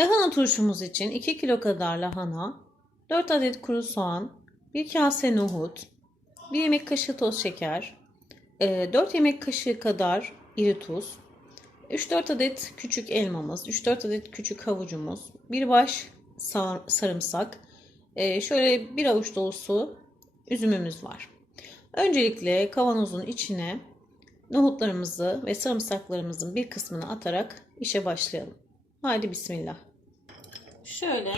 Lahana turşumuz için 2 kilo kadar lahana, 4 adet kuru soğan, 1 kase nohut, 1 yemek kaşığı toz şeker, 4 yemek kaşığı kadar iri tuz, 3-4 adet küçük elmamız, 3-4 adet küçük havucumuz, bir baş sar- sarımsak, e, şöyle bir avuç dolusu üzümümüz var. Öncelikle kavanozun içine nohutlarımızı ve sarımsaklarımızın bir kısmını atarak işe başlayalım. Haydi bismillah. Şöyle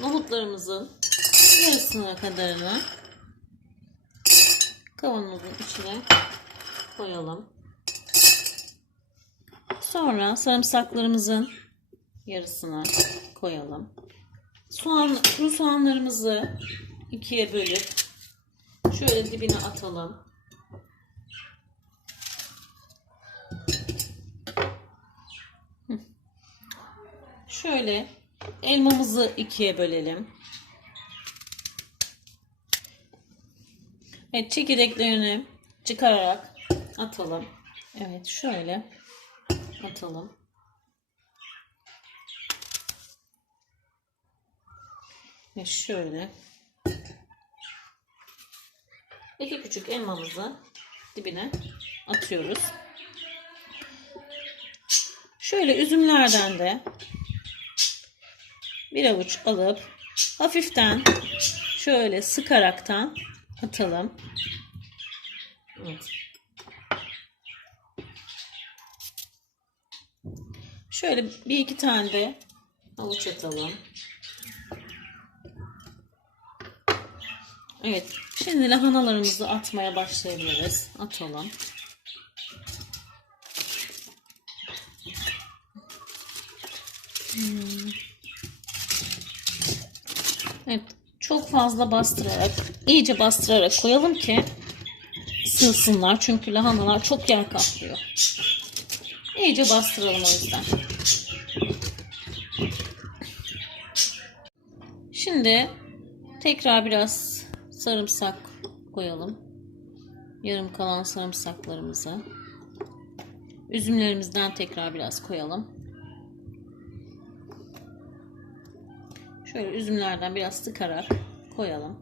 nohutlarımızın yarısına kadarını kavanozun içine koyalım. Sonra sarımsaklarımızın yarısına koyalım. Soğan, kuru soğanlarımızı ikiye bölüp şöyle dibine atalım. Şöyle elmamızı ikiye bölelim. Evet çekirdeklerini çıkararak atalım. Evet şöyle atalım. Ve şöyle iki küçük elmamızı dibine atıyoruz. Şöyle üzümlerden de bir avuç alıp hafiften şöyle sıkaraktan atalım. Şöyle bir iki tane de havuç atalım. Evet. Şimdi lahanalarımızı atmaya başlayabiliriz. Atalım. Hmm. Evet. Çok fazla bastırarak, iyice bastırarak koyalım ki sığsınlar. Çünkü lahanalar çok yer kaplıyor. İyice bastıralım o yüzden. Şimdi tekrar biraz sarımsak koyalım. Yarım kalan sarımsaklarımızı. Üzümlerimizden tekrar biraz koyalım. Şöyle üzümlerden biraz sıkarak koyalım.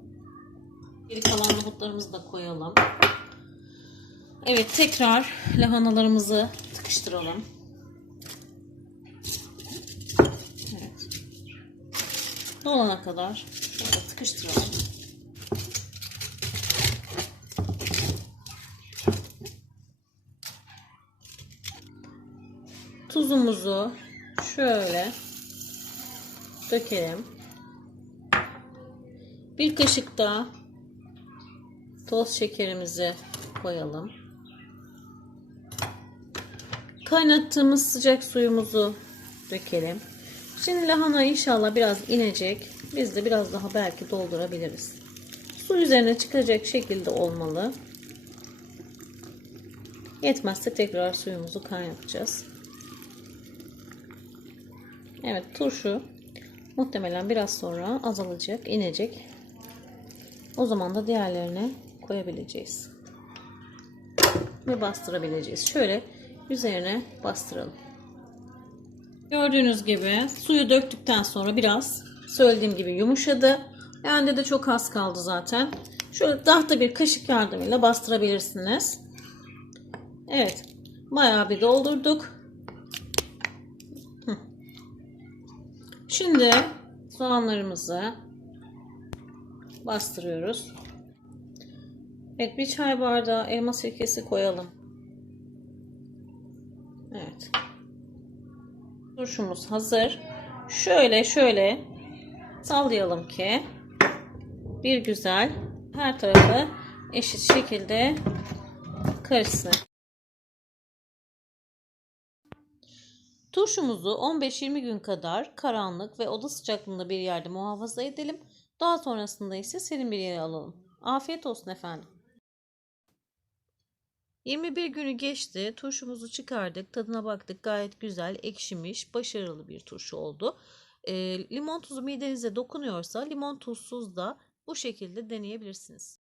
Geri kalan nohutlarımızı da koyalım. Evet tekrar lahanalarımızı tıkıştıralım. Evet. Dolana kadar şöyle tıkıştıralım. Tuzumuzu şöyle dökelim. Bir kaşık da toz şekerimizi koyalım. Kaynattığımız sıcak suyumuzu dökelim. Şimdi lahana inşallah biraz inecek. Biz de biraz daha belki doldurabiliriz. Su üzerine çıkacak şekilde olmalı. Yetmezse tekrar suyumuzu kaynatacağız. Evet turşu muhtemelen biraz sonra azalacak, inecek. O zaman da diğerlerine koyabileceğiz. Ve bastırabileceğiz. Şöyle üzerine bastıralım. Gördüğünüz gibi suyu döktükten sonra biraz söylediğim gibi yumuşadı. Bende de çok az kaldı zaten. Şöyle tahta bir kaşık yardımıyla bastırabilirsiniz. Evet. Bayağı bir doldurduk. Şimdi soğanlarımızı bastırıyoruz. Evet bir çay bardağı elma sirkesi koyalım. Evet. Turşumuz hazır. Şöyle şöyle sallayalım ki bir güzel her tarafı eşit şekilde karışsın. Turşumuzu 15-20 gün kadar karanlık ve oda sıcaklığında bir yerde muhafaza edelim. Daha sonrasında ise serin bir yere alalım. Afiyet olsun efendim. 21 günü geçti. Turşumuzu çıkardık. Tadına baktık. Gayet güzel, ekşimiş, başarılı bir turşu oldu. E, limon tuzu midenize dokunuyorsa limon tuzsuz da bu şekilde deneyebilirsiniz.